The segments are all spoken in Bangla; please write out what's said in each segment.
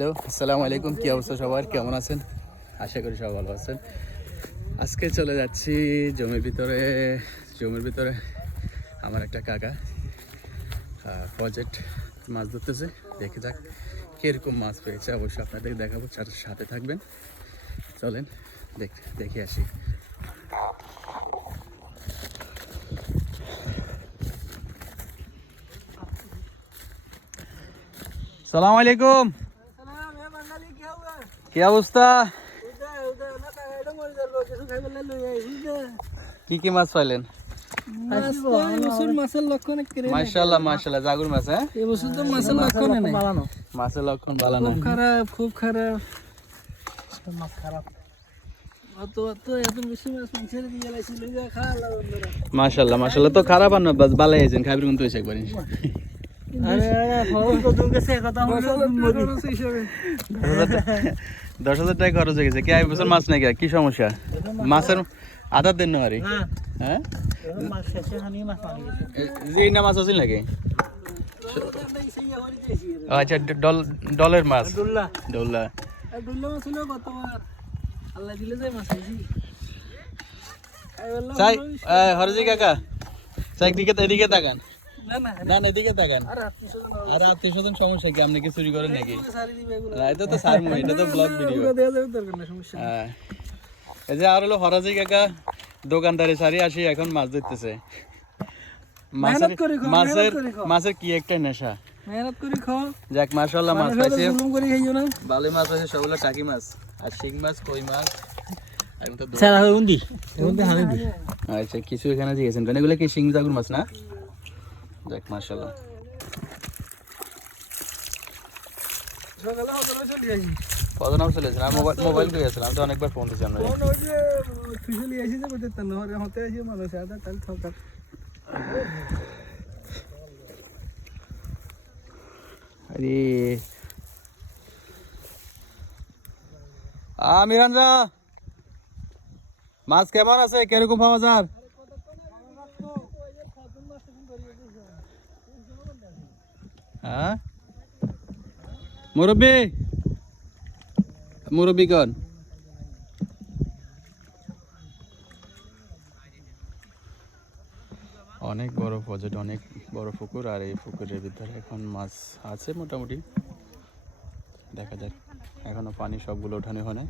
হ্যালো, আসসালামু আলাইকুম। কী অবস্থা সবার, কেমন আছেন? আশা করি সবাই ভালো আছেন। আজকে চলে যাচ্ছি জমির ভিতরে আমার একটা কাকা প্রজেক্ট মাছ ধরতেছে। দেখে যাক কীরকম মাছ পেয়েছে, অবশ্যই আপনাদের দেখাবো, সাথে থাকবেন। চলেন দেখে আসি। সালাম আলাইকুম। কি অবস্থা? কি কি মাছ পাইলেন? মাশাআল্লাহ মাশাআল্লাহ, জাগুর মাছ। হ্যাঁ, এবছর তো মাছের লক্ষণ নাই। মাছের লক্ষণ ভালো না, খুব খারাপ। মাছ খারাপ। মাশাআল্লাহ মাশাআল্লাহ, তো খারাপ আর না, বাস ভালো আছেন, খাবির কিন্তু হয়েছে একবার। 10,000 টাকা খরচ হয়ে গেছে। কি এই বছর মাছ নাই? কি সমস্যা? মাছের আদার দেন না? হ্যাঁ, জি না, মাছ আছে নাকি? আচ্ছা, ডলের মাছ, ডোলা। চাই হরজি কাকা, চাই এদিকে তাকান। না না, এদিকে তাকান। আর আত্মীয়-স্বজন সমস্যা কি? আপনি কি চুরি করেন নাকি? এটা তো সার মুই, এটা তো ব্লগ ভিডিও। হ্যাঁ, এই যে আর হলো হরাজি কাকা, দোকানদারি সারি আসি, এখন মাছ ধরতেছে। মাছের কি একটা নেশা। মেহনত করে খাও। যাক মাশাআল্লাহ, মাছ পাইছে, ভালো মাছ পাইছে, সবগুলো টাকি মাছ আর শিং মাছ, কই মাছ। আচ্ছা, কিছু এখানে দিয়েছেন, এগুলো কি শিং জাগুর মাছ না? যাক মাশাআল্লাহ। কত নাম চলেছেন? আর মোবাইল করে গেছিলাম, আমি তো অনেকবার ফোন দিয়েছি। আমরা আরে মিরানরা, মাছ কেমন আছে? কিরকম পাওয়া যায়? হ্যাঁ, মুরব্বী কন? অনেক বড় প্রজেক্ট, অনেক বড় পুকুর, আর এই পুকুরের ভিতরে এখন মাছ আছে মোটামুটি। দেখা যাক, এখনো পানি সবগুলো ওঠানো হয় না।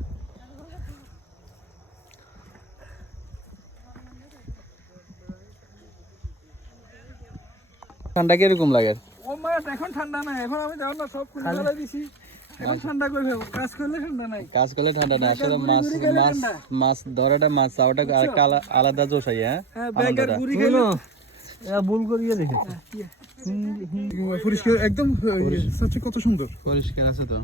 ঠান্ডা কিরকম লাগে? এখন ঠান্ডা নাই, এখন আমি যাও না, সব খুলে ফেলে দিছি। এখন ঠান্ডা করে ফেলবো, কাজ করলে ঠান্ডা নাই। কাজ করলে ঠান্ডা না, আসলে মাছ ধরাটা, মাছ চাওয়াটা আলাদা জোশ। হ্যাঁ, ভুল করিয়ে দেখে পরিষ্কার একদম, কত সুন্দর পরিষ্কার আছে তো।